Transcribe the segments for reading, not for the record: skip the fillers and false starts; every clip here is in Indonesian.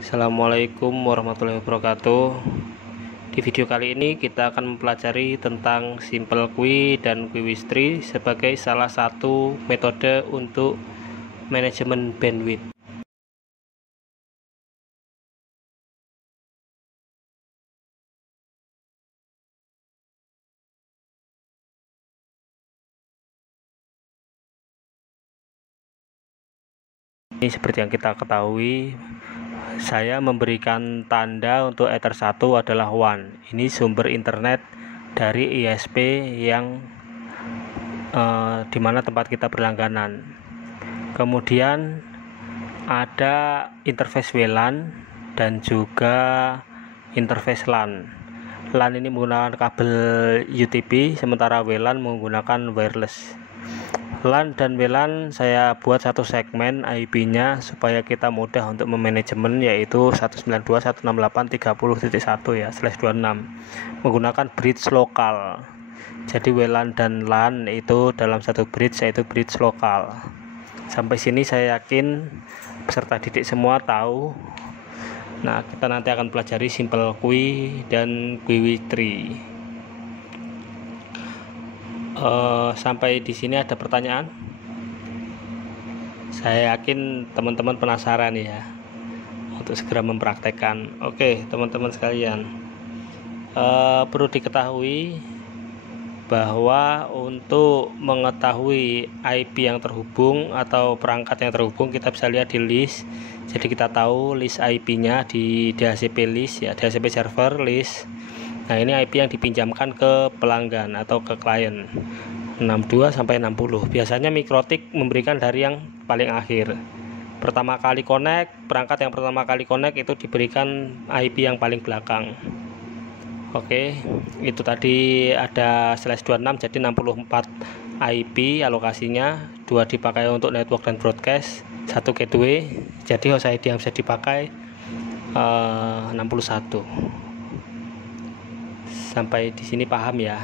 Assalamualaikum warahmatullahi wabarakatuh. Di video kali ini kita akan mempelajari tentang Simple QUI dan QUIWIS3 sebagai salah satu metode untuk manajemen bandwidth. Ini seperti yang kita ketahui, saya memberikan tanda untuk Ether 1 adalah 1. Ini sumber internet dari ISP yang dimana tempat kita berlangganan. Kemudian ada interface WLAN dan juga interface LAN. LAN ini menggunakan kabel UTP, sementara WLAN menggunakan wireless. LAN dan WLAN saya buat satu segmen IP-nya supaya kita mudah untuk memanajemen, yaitu 192.168.30.1 ya /26 menggunakan bridge lokal. Jadi WLAN dan LAN itu dalam satu bridge, yaitu bridge lokal. Sampai sini saya yakin peserta didik semua tahu. Nah, kita nanti akan pelajari Simple QUI dan QUIWIS3. Sampai di sini ada pertanyaan? Saya yakin teman-teman penasaran ya untuk segera mempraktekkan. Oke, teman-teman sekalian, perlu diketahui bahwa untuk mengetahui IP yang terhubung atau perangkat yang terhubung, kita bisa lihat di list. Jadi kita tahu list IP-nya di DHCP list ya, DHCP server list. Nah, ini IP yang dipinjamkan ke pelanggan atau ke klien 62 sampai 60. Biasanya Mikrotik memberikan dari yang paling akhir. Pertama kali connect, perangkat yang pertama kali connect itu diberikan IP yang paling belakang. Oke, itu tadi ada /26, jadi 64 IP alokasinya, 2 dipakai untuk network dan broadcast, 1 gateway, jadi host ID yang bisa dipakai 61. Sampai di sini paham ya?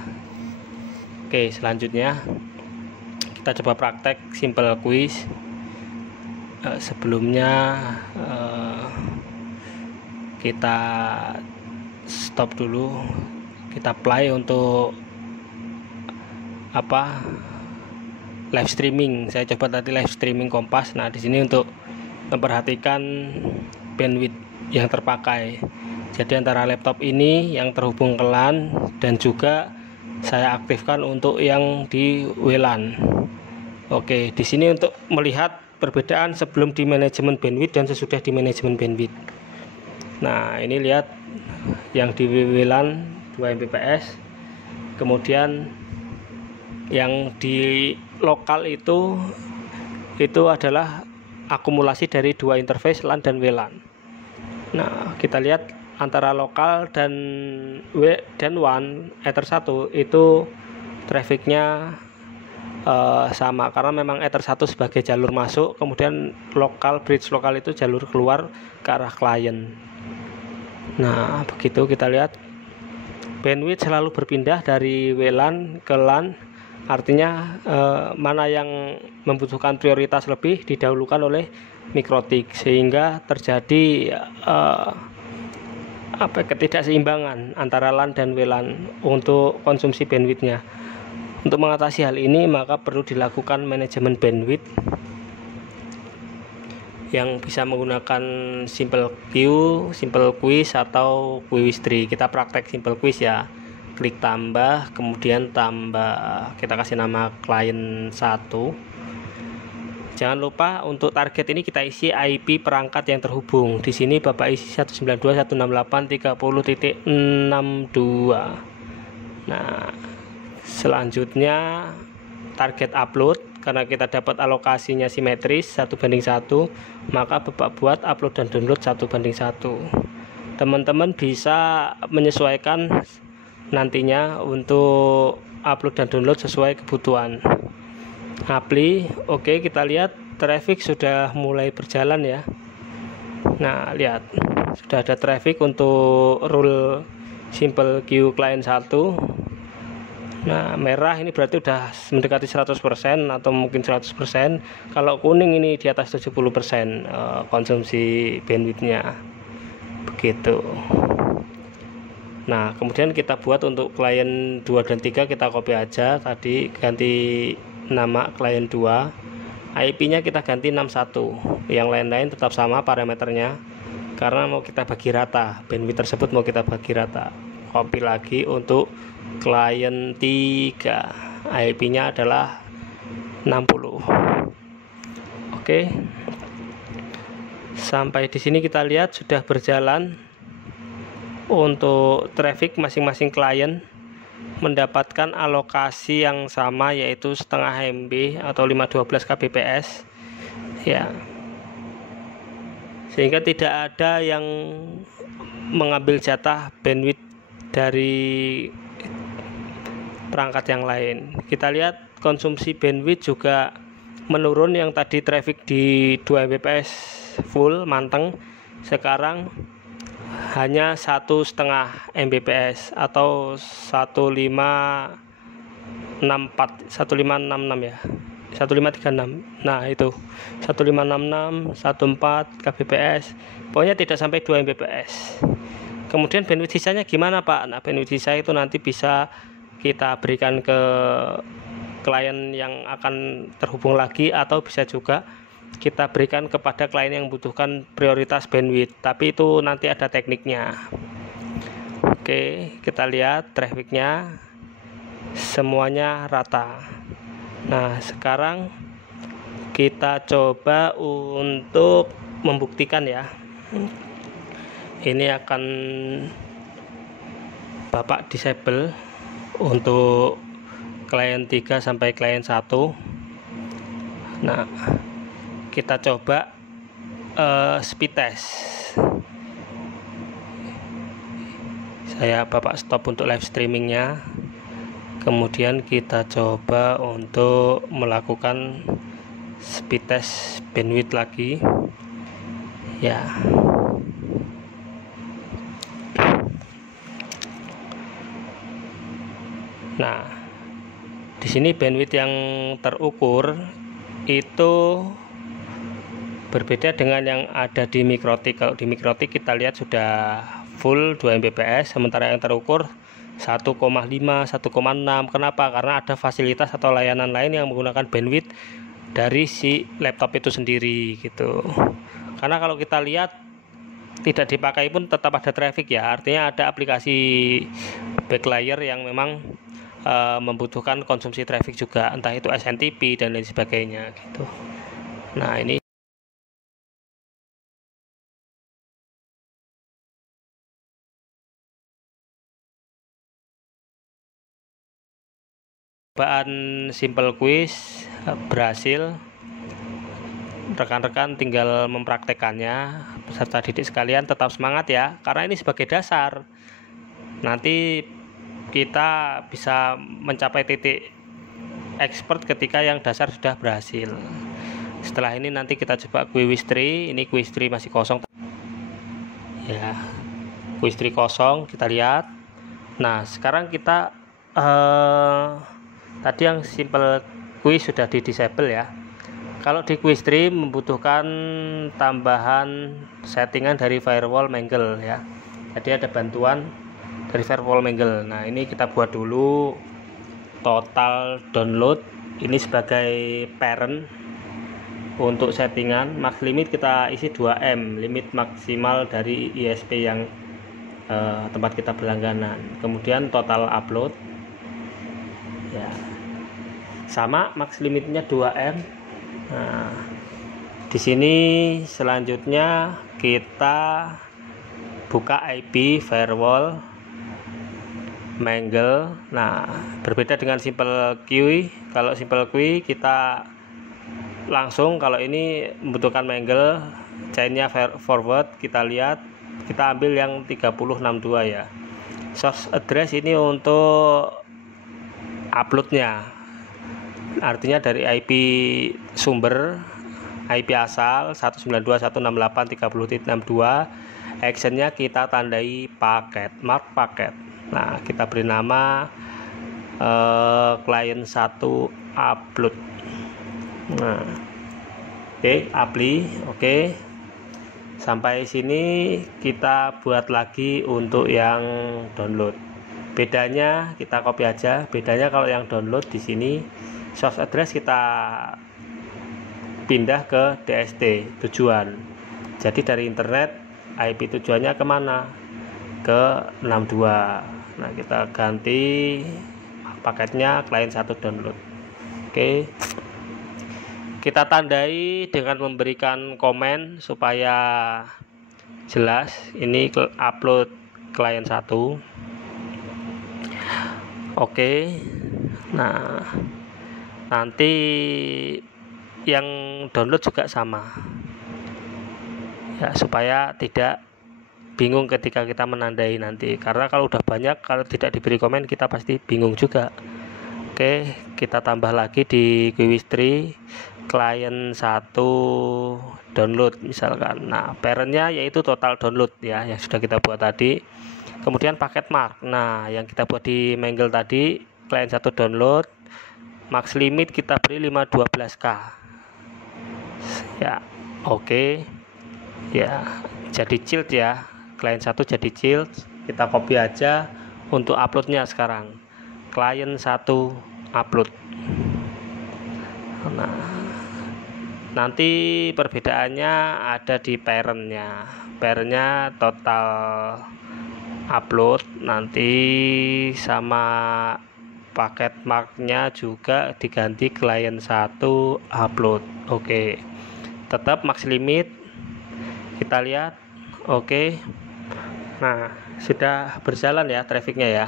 Oke, selanjutnya kita coba praktek Simple QUIS. Sebelumnya kita stop dulu, kita play untuk live streaming. Saya coba tadi live streaming Kompas. Nah, di sini untuk memperhatikan bandwidth yang terpakai. Jadi antara laptop ini yang terhubung ke LAN dan juga saya aktifkan untuk yang di WLAN. Oke, di sini untuk melihat perbedaan sebelum di manajemen bandwidth dan sesudah di manajemen bandwidth. Nah, ini lihat yang di WLAN 2 Mbps, kemudian yang di lokal itu adalah akumulasi dari dua interface LAN dan WLAN. Nah, kita lihat antara lokal dan WAN Ether 1 itu trafficnya sama, karena memang Ether 1 sebagai jalur masuk, kemudian lokal, bridge lokal itu jalur keluar ke arah klien. Nah, begitu kita lihat bandwidth selalu berpindah dari WLAN ke LAN, artinya mana yang membutuhkan prioritas lebih didahulukan oleh Mikrotik, sehingga terjadi ketidakseimbangan antara LAN dan WLAN untuk konsumsi bandwidthnya. Untuk mengatasi hal ini, maka perlu dilakukan manajemen bandwidth yang bisa menggunakan Simple QUIS atau QUIWIS3. Kita praktek Simple QUIS ya. Klik tambah, kemudian tambah, kita kasih nama klien 1. Jangan lupa untuk target ini kita isi IP perangkat yang terhubung. Di sini Bapak isi 192.168.30.62. Nah, selanjutnya target upload, karena kita dapat alokasinya simetris 1:1, maka Bapak buat upload dan download 1:1. Teman-teman bisa menyesuaikan nantinya untuk upload dan download sesuai kebutuhan. Apply, oke, kita lihat traffic sudah mulai berjalan ya. Nah, lihat sudah ada traffic untuk rule Simple Q client 1. Nah, merah ini berarti udah mendekati 100% atau mungkin 100%. Kalau kuning ini di atas 70% konsumsi bandwidthnya. gitu. Nah, kemudian kita buat untuk klien 2 dan 3 kita copy aja, tadi ganti nama klien 2, IP-nya kita ganti 61, yang lain-lain tetap sama parameternya karena mau kita bagi rata, bandwidth tersebut mau kita bagi rata. Copy lagi untuk klien 3, IP-nya adalah 60. Oke. Sampai di sini kita lihat sudah berjalan. Untuk traffic masing-masing klien mendapatkan alokasi yang sama, yaitu setengah MB atau 512 kbps ya, sehingga tidak ada yang mengambil jatah bandwidth dari perangkat yang lain. Kita lihat konsumsi bandwidth juga menurun, yang tadi traffic di 2 Mbps full manteng, sekarang hanya 1,5 Mbps atau 1566 ya, 1536. Nah itu 1566 14 kbps, pokoknya tidak sampai 2 Mbps. Kemudian bandwidth sisanya gimana Pak? Nah, bandwidth sisa itu nanti bisa kita berikan ke klien yang akan terhubung lagi, atau bisa juga kita berikan kepada klien yang membutuhkan prioritas bandwidth, tapi itu nanti ada tekniknya. Oke, kita lihat trafficnya semuanya rata. Nah, sekarang kita coba untuk membuktikan ya. Ini akan Bapak disable untuk klien 3 sampai klien 1. Nah, kita coba speed test. Bapak stop untuk live streamingnya, kemudian kita coba untuk melakukan speed test bandwidth lagi ya. Nah, di sini bandwidth yang terukur itu berbeda dengan yang ada di Mikrotik. Kalau di Mikrotik kita lihat sudah full 2 Mbps, sementara yang terukur 1,5, 1,6. Kenapa? Karena ada fasilitas atau layanan lain yang menggunakan bandwidth dari si laptop itu sendiri gitu. Karena kalau kita lihat tidak dipakai pun tetap ada traffic ya, artinya ada aplikasi backlayer yang memang membutuhkan konsumsi traffic juga, entah itu SNTP dan lain sebagainya gitu. Nah, ini cobaan simple quiz berhasil. Rekan-rekan tinggal mempraktekannya. Peserta didik sekalian tetap semangat ya, karena ini sebagai dasar. Nanti kita bisa mencapai titik expert ketika yang dasar sudah berhasil. Setelah ini nanti kita coba quiz 3. Ini quiz 3 masih kosong ya, quiz 3 kosong, kita lihat. Nah, sekarang kita tadi yang simple quiz sudah di disable ya. Kalau di quiz 3 membutuhkan tambahan settingan dari firewall Mangle ya, jadi ada bantuan dari firewall Mangle. Nah, ini kita buat dulu total download ini sebagai parent. Untuk settingan max limit kita isi 2M, limit maksimal dari ISP yang tempat kita berlangganan. Kemudian total upload ya sama, max limitnya 2M. Nah, di sini selanjutnya kita buka IP firewall Mangle. Nah, berbeda dengan simple QI. Kalau simple QI kita langsung, kalau ini membutuhkan Mangle chainnya forward. Kita lihat, kita ambil yang 3062 ya. Source address ini untuk uploadnya, artinya dari IP sumber, IP asal 192.168.30.62. actionnya kita tandai paket, mark paket. Nah, kita beri nama klien 1 upload. Nah, oke, apply, oke. Sampai sini kita buat lagi untuk yang download. Bedanya kita copy aja. Bedanya kalau yang download di sini source address kita pindah ke DST tujuan. Jadi dari internet IP tujuannya kemana? Ke 62. Nah, kita ganti paketnya client 1 download. Oke. Kita tandai dengan memberikan komen supaya jelas. Ini upload client 1. Oke. Nah, nanti yang download juga sama. Ya, supaya tidak bingung ketika kita menandai nanti, karena kalau udah banyak, kalau tidak diberi komen kita pasti bingung juga. Oke, kita tambah lagi di Quiwistri client 1 download misalkan. Nah, parentnya yaitu total download ya, yang sudah kita buat tadi. Kemudian paket mark. Nah, yang kita buat di Mangle tadi client 1 download, max limit kita beri 512k ya. Oke ya, jadi child ya, client 1 jadi child. Kita copy aja untuk uploadnya sekarang, client 1 upload. Nah, nanti perbedaannya ada di parentnya. Parentnya total upload nanti, sama paket marknya juga diganti client 1 upload. Oke, tetap max limit kita lihat. Oke. Nah, sudah berjalan ya trafficnya ya.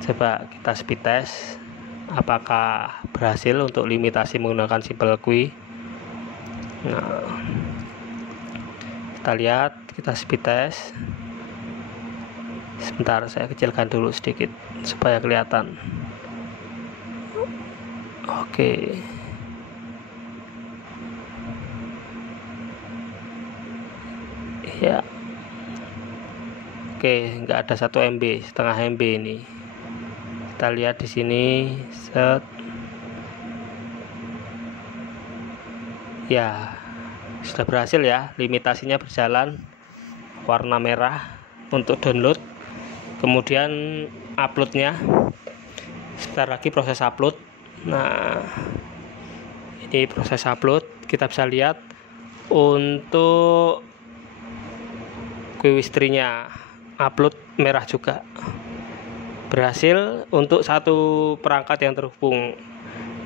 Coba kita speed test apakah berhasil untuk limitasi menggunakan simple queue. Nah, kita lihat, kita speed test. Sebentar, saya kecilkan dulu sedikit supaya kelihatan. Oke. Ya. Oke, nggak ada 1 MB, setengah MB ini. Kita lihat di sini, set. Ya, sudah berhasil ya, limitasinya berjalan, warna merah untuk download. Kemudian uploadnya, sebentar lagi proses upload. Nah, ini proses upload, kita bisa lihat untuk Quiwistri-nya upload merah juga, berhasil untuk 1 perangkat yang terhubung.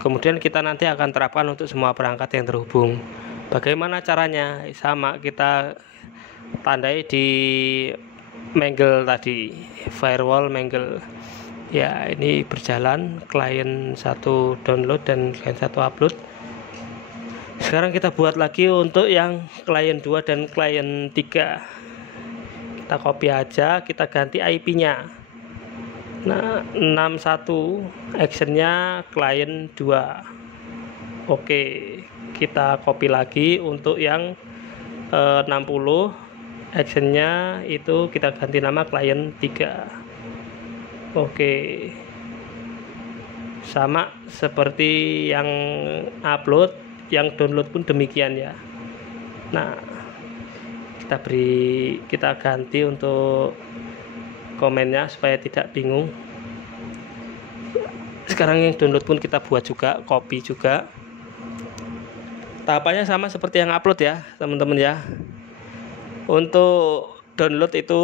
Kemudian kita nanti akan terapkan untuk semua perangkat yang terhubung. Bagaimana caranya? Sama, kita tandai di Mangle tadi, firewall Mangle ya. Ini berjalan, client 1 download dan client 1 upload. Sekarang kita buat lagi untuk yang client 2 dan client 3. Kita copy aja, kita ganti IP-nya. Nah, 61 actionnya client 2. Oke, kita copy lagi untuk yang 60 actionnya itu kita ganti nama client 3. Oke, sama seperti yang upload, yang download pun demikian ya. Nah, kita ganti untuk komennya supaya tidak bingung. Sekarang yang download pun kita buat juga, copy juga. Tahapannya sama seperti yang upload ya teman-teman ya. Untuk download itu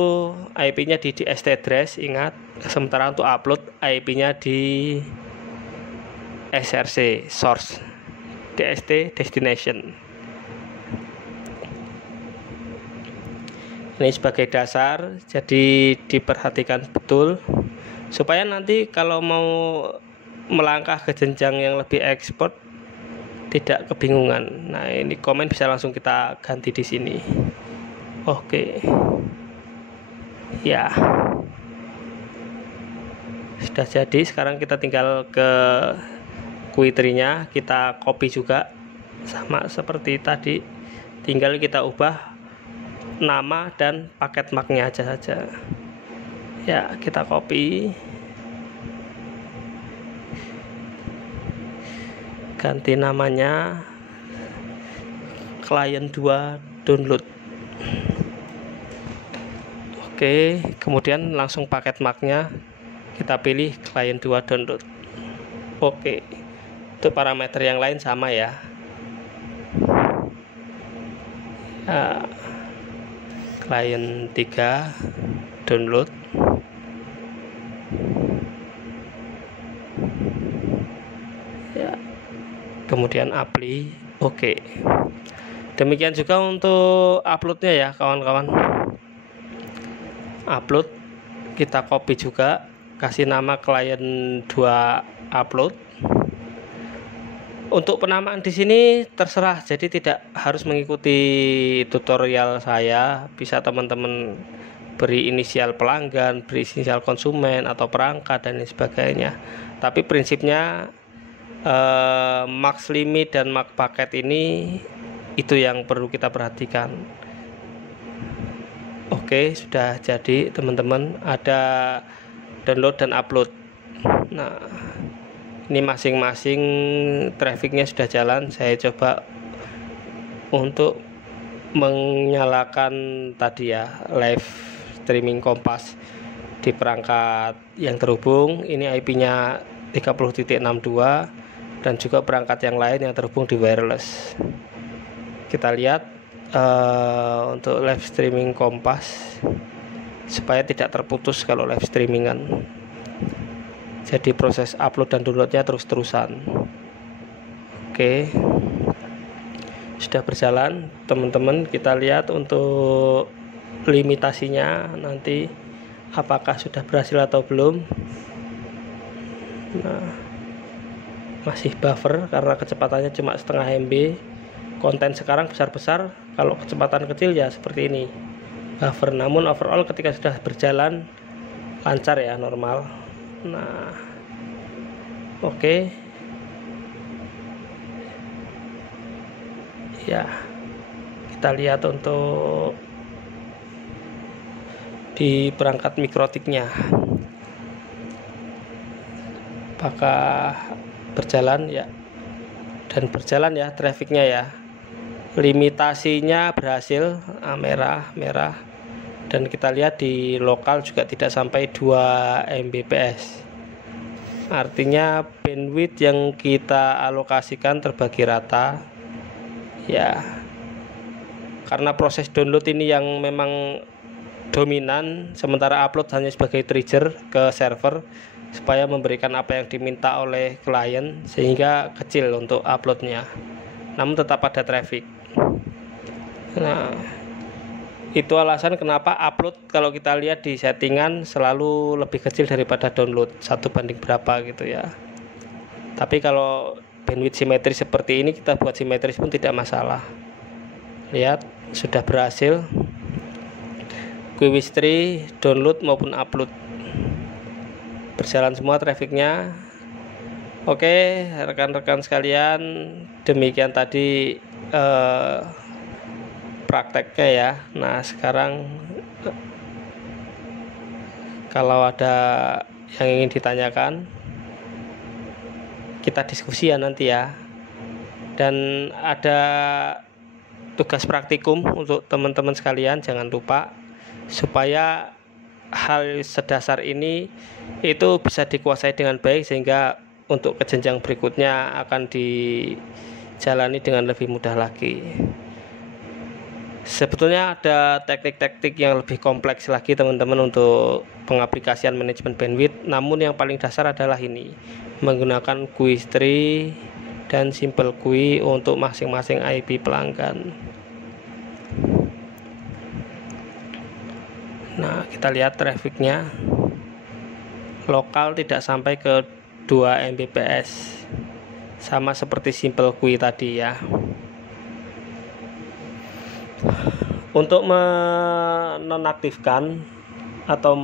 IP-nya di DST address, ingat. Sementara untuk upload IP-nya di SRC, source, DST destination. Ini sebagai dasar, jadi diperhatikan betul supaya nanti kalau mau melangkah ke jenjang yang lebih ekspor tidak kebingungan. Nah, ini komen bisa langsung kita ganti di sini. Oke. Ya. Sudah jadi, sekarang kita tinggal ke Quiwistri-nya, kita copy juga sama seperti tadi. Tinggal kita ubah nama dan paket marknya aja saja ya. Kita copy, ganti namanya client 2 download. Oke, kemudian langsung paket marknya kita pilih client 2 download. Oke, untuk parameter yang lain sama ya. Client 3 download. Ya, kemudian apply. Oke, demikian juga untuk uploadnya ya kawan-kawan. Upload kita copy juga, kasih nama client 2 upload. Untuk penamaan di sini terserah, jadi tidak harus mengikuti tutorial saya. Bisa teman-teman beri inisial pelanggan, beri inisial konsumen atau perangkat dan lain sebagainya. Tapi prinsipnya max limit dan max paket ini itu yang perlu kita perhatikan. Oke, sudah jadi teman-teman, ada download dan upload. Nah, ini masing-masing trafficnya sudah jalan. Saya coba untuk menyalakan tadi ya, live streaming Kompas di perangkat yang terhubung. Ini IP-nya 30.62 dan juga perangkat yang lain yang terhubung di wireless. Kita lihat untuk live streaming Kompas supaya tidak terputus kalau live streamingan. Jadi proses upload dan downloadnya terus-terusan. Oke, sudah berjalan teman-teman. Kita lihat untuk limitasinya nanti apakah sudah berhasil atau belum. Nah, masih buffer karena kecepatannya cuma setengah MB. Konten sekarang besar-besar, kalau kecepatan kecil ya seperti ini, buffer. Namun overall ketika sudah berjalan lancar ya, normal. Nah, oke. Ya, kita lihat untuk di perangkat mikrotiknya apakah berjalan ya, dan berjalan ya trafficnya ya. Limitasinya berhasil, merah dan kita lihat di lokal juga tidak sampai 2 Mbps. Artinya bandwidth yang kita alokasikan terbagi rata ya, karena proses download ini yang memang dominan, sementara upload hanya sebagai trigger ke server supaya memberikan apa yang diminta oleh klien, sehingga kecil untuk uploadnya, namun tetap ada traffic. Nah, itu alasan kenapa upload kalau kita lihat di settingan selalu lebih kecil daripada download, 1 banding berapa gitu ya. Tapi kalau bandwidth simetris seperti ini, kita buat simetris pun tidak masalah. Lihat, sudah berhasil QWish 3 download maupun upload, berjalan semua trafficnya. Oke, rekan-rekan sekalian, demikian tadi prakteknya ya. Nah, sekarang kalau ada yang ingin ditanyakan, kita diskusi ya nanti ya. Dan ada tugas praktikum untuk teman-teman sekalian, jangan lupa, supaya hal sedasar ini itu bisa dikuasai dengan baik, sehingga untuk ke jenjang berikutnya akan dijalani dengan lebih mudah lagi. Sebetulnya ada teknik-teknik yang lebih kompleks lagi teman-teman untuk pengaplikasian manajemen bandwidth, namun yang paling dasar adalah ini, menggunakan QWish 3 dan Simple QWish untuk masing-masing IP pelanggan. Nah, kita lihat trafficnya lokal tidak sampai ke 2 Mbps, sama seperti Simple QWish tadi ya. Untuk menonaktifkan atau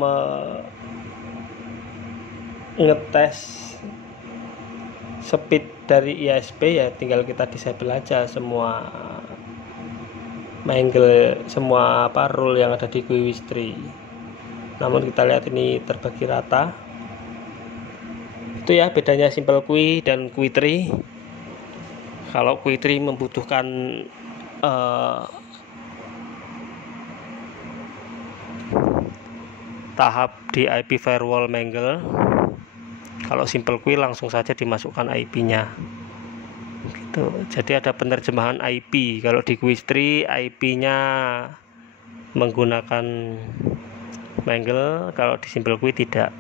ngetes speed dari ISP ya, tinggal kita disable aja semua mangle, semua rule yang ada di QWish 3. Namun kita lihat ini terbagi rata. Itu ya bedanya Simple QWish dan QWish 3. Kalau QWish 3 membutuhkan tahap di IP firewall mangle. Kalau simple queue langsung saja dimasukkan IP-nya gitu. Jadi ada penerjemahan IP. Kalau di Quistry IP-nya menggunakan mangle, kalau di simple queue tidak,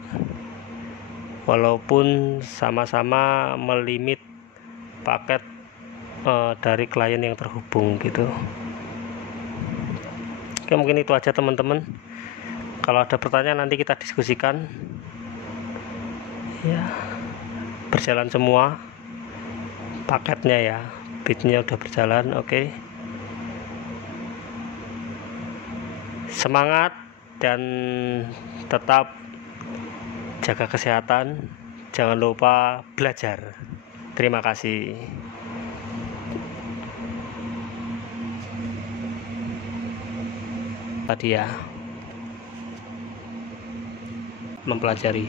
walaupun sama-sama melimit paket dari klien yang terhubung gitu. Oke, mungkin itu aja teman-teman. Kalau ada pertanyaan nanti kita diskusikan ya. Berjalan semua paketnya ya, bitnya udah berjalan. Oke. Semangat dan tetap jaga kesehatan, jangan lupa belajar. Terima kasih. Tadi ya, mempelajari.